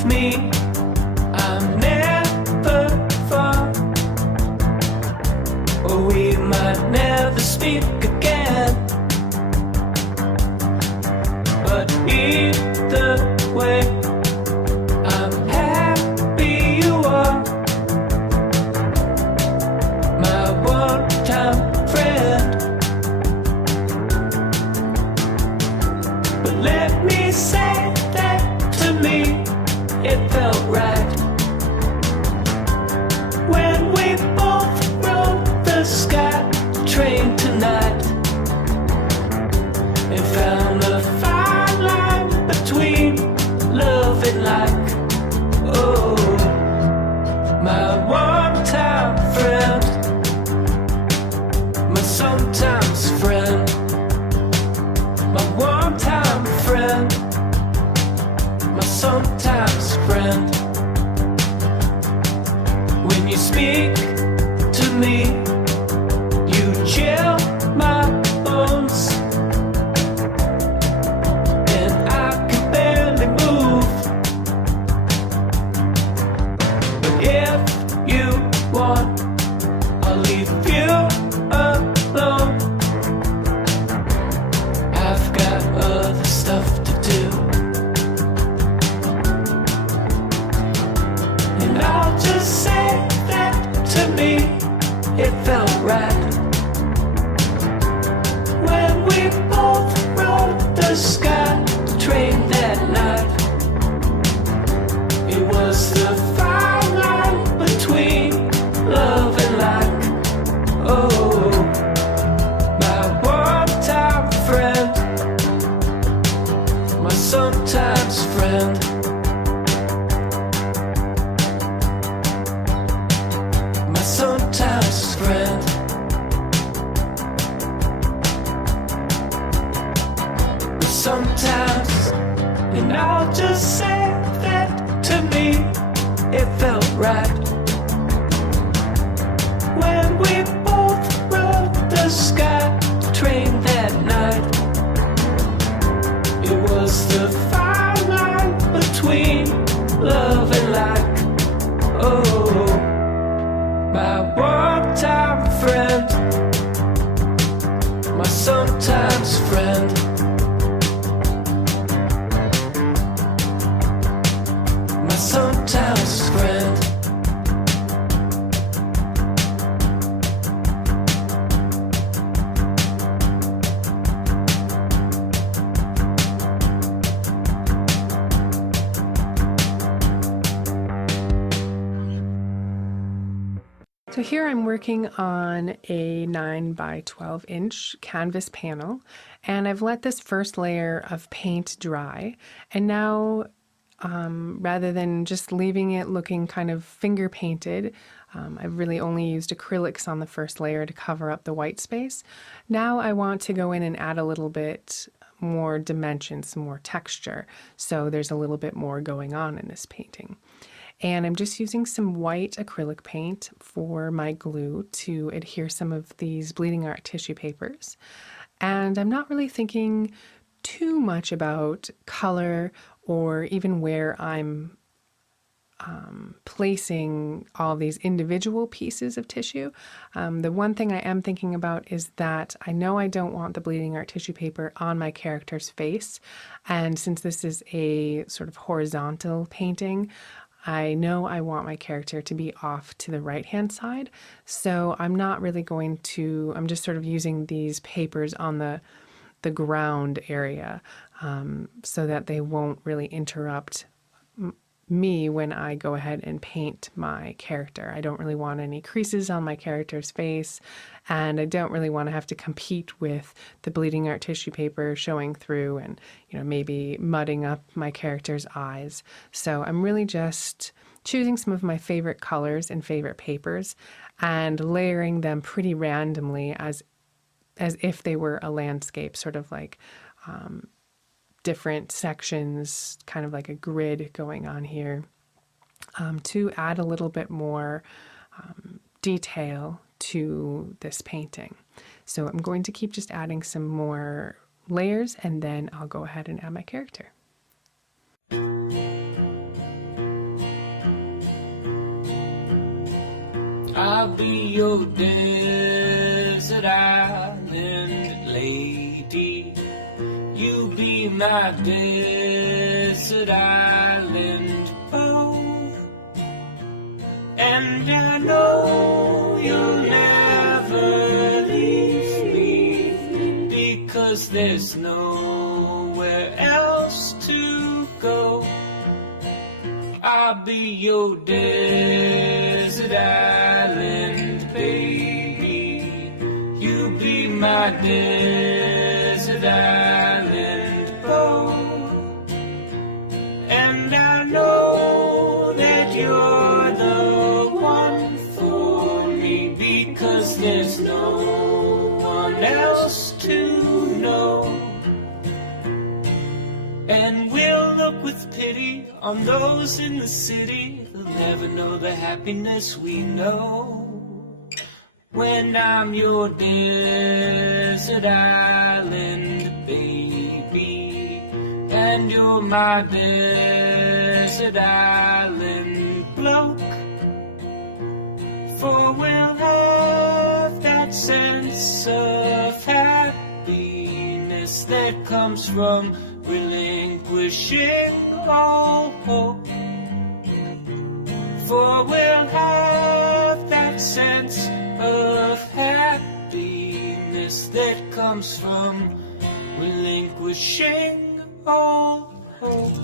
with me, I'm never far, or we might never speak again. But either way, I'm happy you are my one-time friend. But let me say that to me, it felt right when we both rode the sky train tonight and found a fine line between love and like. Oh, my one-time friend, my sometimes friend, my one-time friend, my sometimes friend. When you speak to me, you chill my bones, and I can barely move. But if you want, I'll leave you alone. I've got other stuff to do, and I'll just say that to me, it felt right when we both rode the sky train that night. It was the fine line between love and like. Oh, my one-time friend, my sometimes friend, my sometimes friend, my sometimes. And I'll just say that to me, it felt right when we both rode the sky train that night. It was the fine line between love and like. Oh, my one-time friend, my sometimes friend, my sometimes friend. So here I'm working on a 9 by 12 inch canvas panel, and I've let this first layer of paint dry, and now rather than just leaving it looking kind of finger painted, I've really only used acrylics on the first layer to cover up the white space. Now I want to go in and add a little bit more dimension, some more texture, so there's a little bit more going on in this painting. And I'm just using some white acrylic paint for my glue to adhere some of these bleeding art tissue papers. And I'm not really thinking too much about color or even where I'm placing all these individual pieces of tissue. The one thing I am thinking about is that I know I don't want the bleeding art tissue paper on my character's face. And since this is a sort of horizontal painting, I know I want my character to be off to the right-hand side, so I'm not really going to, I'm just sort of using these papers on the ground area so that they won't really interrupt me when I go ahead and paint my character. I don't really want any creases on my character's face, and I don't really want to have to compete with the bleeding art tissue paper showing through and, you know, maybe mudding up my character's eyes. So I'm really just choosing some of my favorite colors and favorite papers and layering them pretty randomly as if they were a landscape, sort of like different sections, kind of like a grid going on here, to add a little bit more detail to this painting. So I'm going to keep just adding some more layers, and then I'll go ahead and add my character. I'll be your desert island lady. You be my desert island beau. And I know you'll never leave me, because there's nowhere else to go. I'll be your desert island baby. You be my desert island beau. And I know that you're the one for me, because there's no one else to know. And we'll look with pity on those in the city. They'll never know the happiness we know. When I'm your desert island baby, and you're my desert island bloke. For we'll have that sense of happiness that comes from relinquishing all hope. For we'll have that sense of happiness that comes from relinquishing all hope.